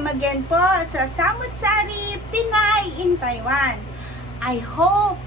Welcome again po sa Samut-Sari Pinay in Taiwan. I hope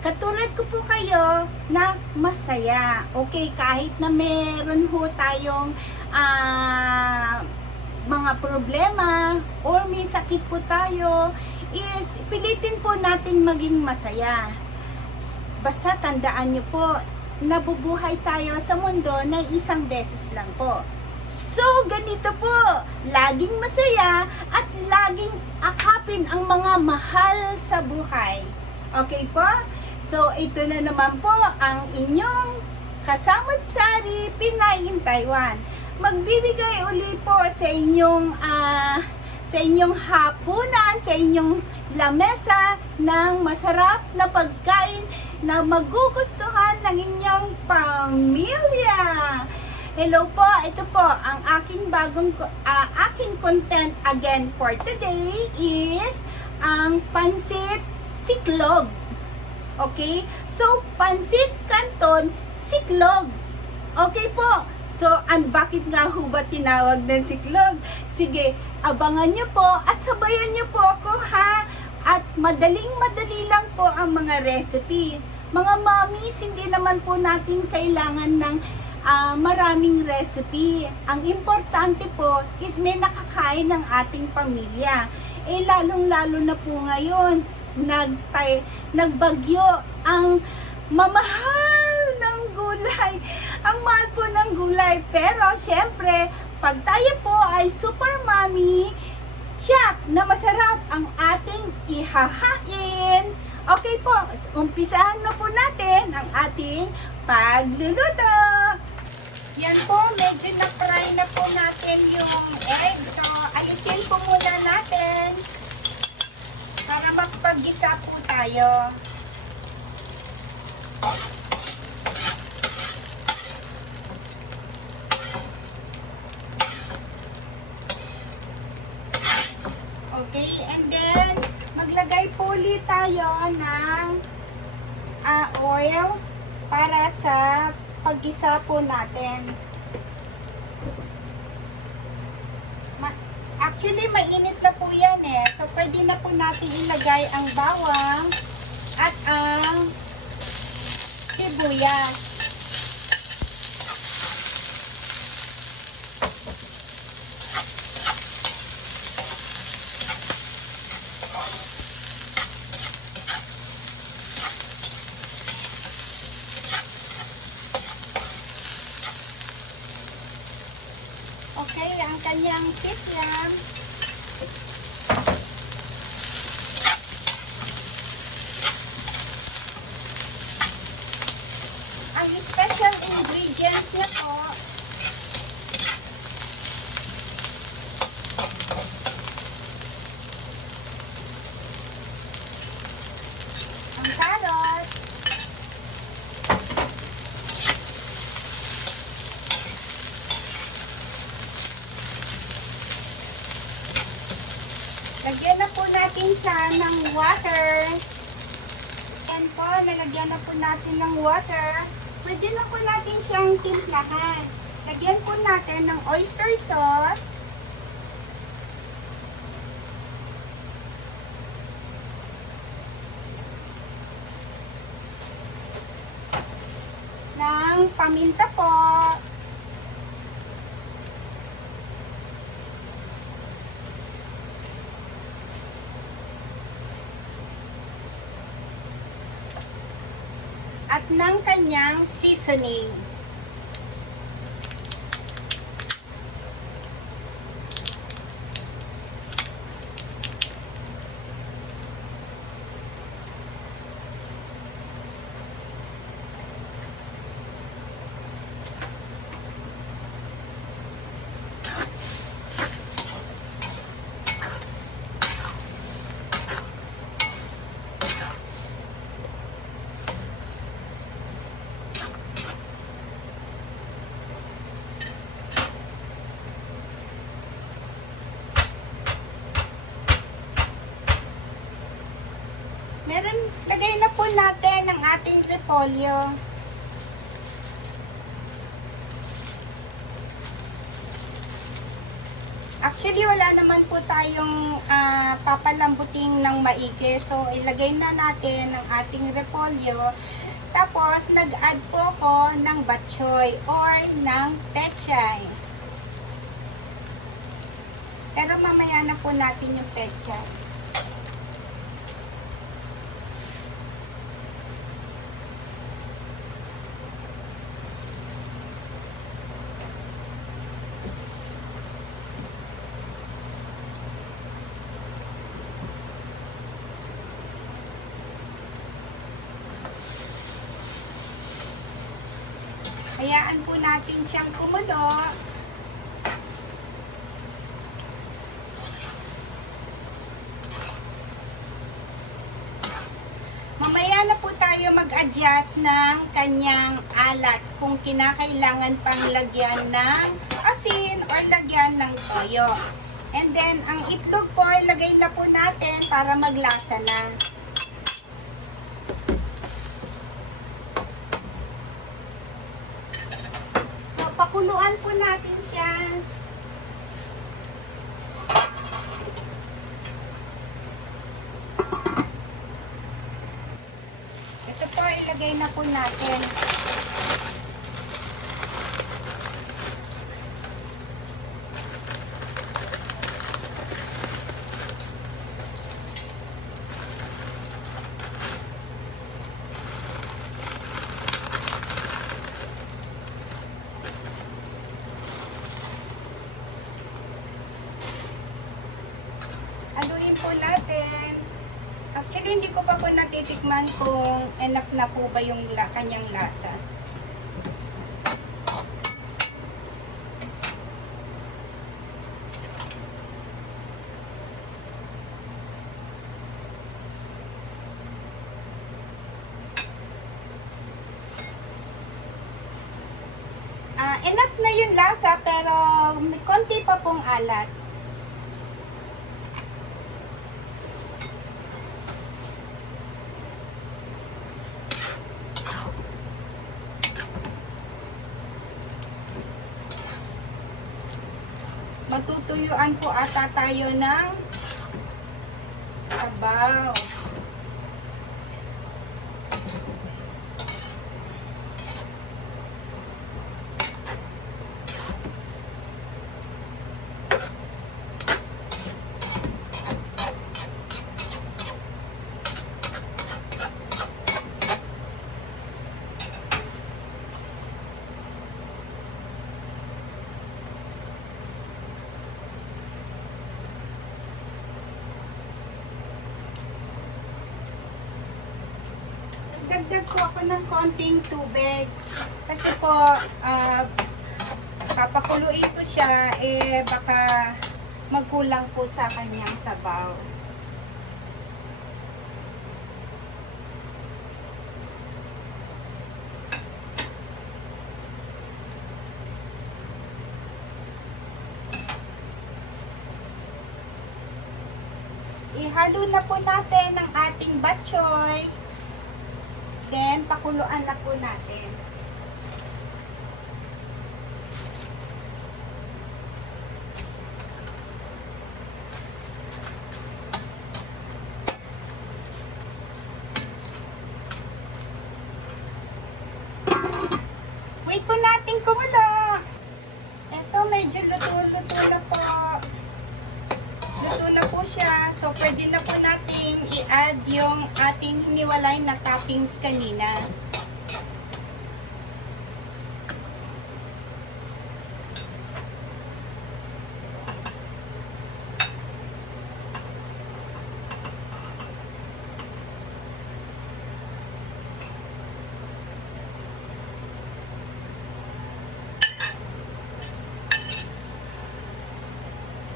katulad ko po kayo na masaya. Okay, kahit na meron ho tayong mga problema or may sakit po tayo, is pilitin po natin maging masaya. Basta tandaan nyo po, nabubuhay tayo sa mundo na isang beses lang po. So, ganito po, laging masaya at laging akapin ang mga mahal sa buhay. Okay po? So, ito na naman po ang inyong Kasamut-Sari Pinay in Taiwan. Magbibigay uli po sa inyong hapunan, sa inyong lamesa ng masarap na pagkain na magugustuhan ng inyong pamilya. Hello po, ito po ang aking aking content again for today is ang pansit siklog. Okay? So, pansit canton siklog. Okay po. So, bakit nga ho ba tinawag ng siklog? Sige, abangan nyo po at sabayan nyo po ako ha. At madaling-madali lang po ang mga recipe. Mga mommies, hindi naman po natin kailangan ng maraming recipe. Ang importante po is may nakakain ng ating pamilya. Eh lalong-lalo na po ngayon, nagbagyo ang mamahal ng gulay. Ang mahal po ng gulay. Pero syempre, pag tayo po ay super mommy, tiyak na masarap ang ating ihahain. Okay po, umpisahan na po natin ang ating pagluluto. Yan po, medyo na-fry na po natin yung egg. So, alisin po muna natin para magpag-gisa po tayo. Okay, and then maglagay po ulit tayo ng oil para sa pag-gisa po natin. Actually, mainit na po yan eh. So, pwede na po natin ilagay ang bawang at ang sibuyas. Okay, ang kanyang tityang. Ang special ingredients niya po, ang carrot, lagyan na po natin siya ng water. Yan po, nalagyan na po natin ng water. Pwede na po natin siyang timplahan. Lagyan po natin ng oyster sauce. Ng paminta po. At ng kanyang seasoning. Lagay na po natin ang ating repolyo. Actually, wala naman po tayong papalambuting ng maigi. So, ilagay na natin ang ating repolyo. Tapos, nag-add po ako ng batchoy or ng pechay. Pero mamaya na po natin yung pechay. Hayaan po natin siyang kumulo. Mamaya na po tayo mag-adjust ng kanyang alat kung kinakailangan pang lagyan ng asin or lagyan ng toyo. And then, ang itlog po, ilagay na po natin para maglasa na. Pakuluan po natin siya. Ito po, ilagay na po natin. Haluin po natin. Actually, hindi ko pa po natitikman kung enough na po ba yung kanyang lasa. Enough na yung lasa pero may konti pa pong alat. Matutuyuan po ata tayo ng sabaw. Dagdag po ako ng konting tubig. Kasi po, papakuluin ko siya, baka magkulang po sa kanyang sabaw. Ihalo na po natin ang ating batchoy. Then, pakuluan na po natin. Wait po natin kumulo. Ito, medyo luto-luto na po. Luto na po siya. So, pwede na po natin i-add yung ating hiniwalay na toppings kanina.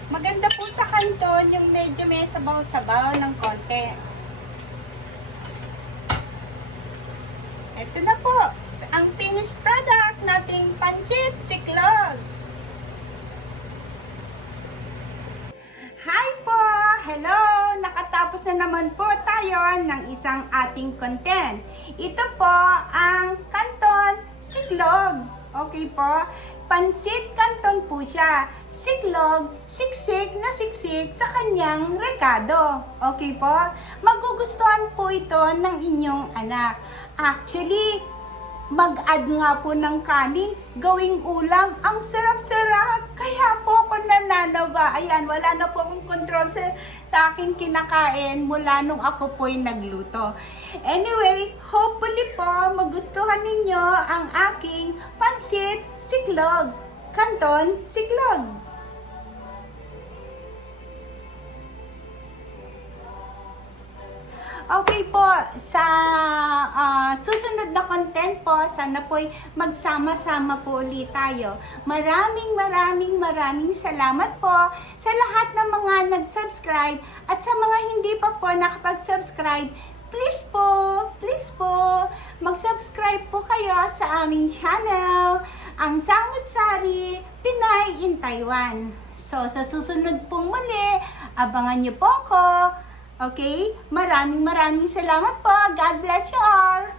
Maganda po sa kanton yung medyo may sabaw-sabaw ng konti. Ito na po, ang finished product nating pansit siklog. Hi po! Hello! Nakatapos na naman po tayo ng isang ating content. Ito po ang kanton siklog. Okay po? Pansit Canton po siya. Siklog, siksik na siksik sa kanyang rekado. Okay po? Magugustuhan po ito ng inyong anak. Actually, mag-add nga po ng kanin, gawing ulam. Ang sarap-sarap. Kaya po ako nananaba. Ayan, wala na po akong control sa aking kinakain mula nung ako po'y nagluto. Anyway, hopefully po magustuhan ninyo ang aking pansit siklog. Canton siklog. Okay po, sa susunod na content po, sana po'y magsama-sama po ulit tayo. Maraming salamat po sa lahat ng mga nag-subscribe at sa mga hindi pa po nakapag-subscribe. Please po, mag-subscribe po kayo sa aming channel, ang Samut-Sari Pinay in Taiwan. So, sa susunod pong muli, abangan niyo po ako. Okay? Maraming salamat po. God bless you all.